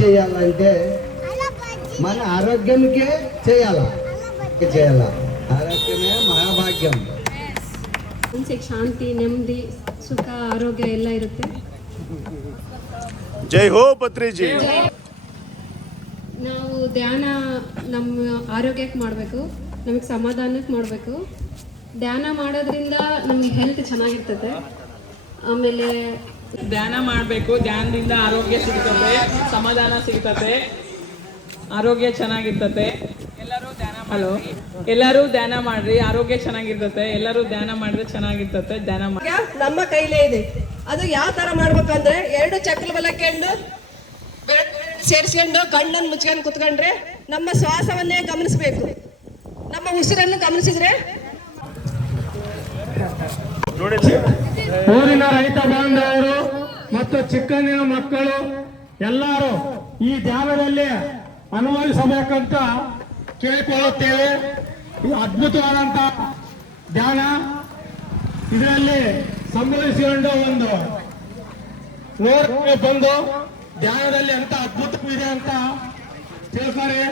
చేయాలంటే మన ఆరోగ్యంకే చేయాల. ఆరోగ్యమే మహాಭಾಗ್ಯಂ. ಮನಸ್ಸಿಗೆ ಶಾಂತಿ, ನೆಮ್ಮದಿ, ಸುಖ, ಆರೋಗ್ಯ ಎಲ್ಲ ಇರುತ್ತೆ. ಜೈ ಹೋ ಪತ್ರಿಜಿ. ನಾವು ಧ್ಯಾನ ನಮ್ಮ ಆರೋಗ್ಯಕ್ಕೆ ಮಾಡಬೇಕು, ನಮಗೆ ಸಮಾಧಾನಕ್ಕೆ ಮಾಡಬೇಕು. ಧ್ಯಾನ ಮಾಡೋದ್ರಿಂದ ನಮಗೆ ಹೆಲ್ತ್ ಚೆನ್ನಾಗಿರ್ತದೆ. ಆಮೇಲೆ ಧ್ಯಾನ ಮಾಡಬೇಕು. ಧ್ಯಾನದಿಂದ ಆರೋಗ್ಯ ಸಿಗ್ತದೆ, ಸಮಾಧಾನ ಸಿಗ್ತದೆ, ಆರೋಗ್ಯ ಚೆನ್ನಾಗಿರ್ತದೆ. ಎಲ್ಲರೂ ಧ್ಯಾನ ಮಾಡ್ರಿ, ಆರೋಗ್ಯ ಚೆನ್ನಾಗಿರ್ತದೆ. ಎಲ್ಲರೂ ಧ್ಯಾನ ಮಾಡಿದ್ರೆ ಚೆನ್ನಾಗಿರ್ತದೆ. ಧ್ಯಾನ ನಮ್ಮ ಕೈಲೇ ಇದೆ. ಅದು ಯಾವ ತರ ಮಾಡ್ಬೇಕಂದ್ರೆ 2 ಚಕ್ರ ಬಲಕ್ಕೆಂಡು ಸೇರಿಸ್ಕೊಂಡು ಕಣ್ಣನ್ನು ಮುಚ್ಕೊಂಡು ಕುತ್ಕೊಂಡ್ರೆ ನಮ್ಮ ಶ್ವಾಸವನ್ನೇ ಗಮನಿಸಬೇಕು. ನಮ್ಮ ಉಸಿರನ್ನು ಗಮನಿಸಿದ್ರೆ ಊರಿನ ರೈತ ಬಾಂಧವರು ಮತ್ತು ಚಿಕ್ಕಂದಿನ ಮಕ್ಕಳು ಎಲ್ಲರೂ ಈ ಧ್ಯಾನದಲ್ಲಿ ಅನುಭವಿಸಬೇಕಂತ ಕೇಳಿಕೊಳ್ಳುತ್ತೇವೆ. ಇದು ಅದ್ಭುತವಾದಂತ ಧ್ಯಾನ. ಇದರಲ್ಲಿ ಸಂಭವಿಸಿಕೊಂಡು ಒಂದು ನೋಡ್ ಬಂದು ಧ್ಯಾನದಲ್ಲಿ ಅಂತ ಅದ್ಭುತವಿದೆ ಅಂತ ತಿಳ್ತಾರೆ.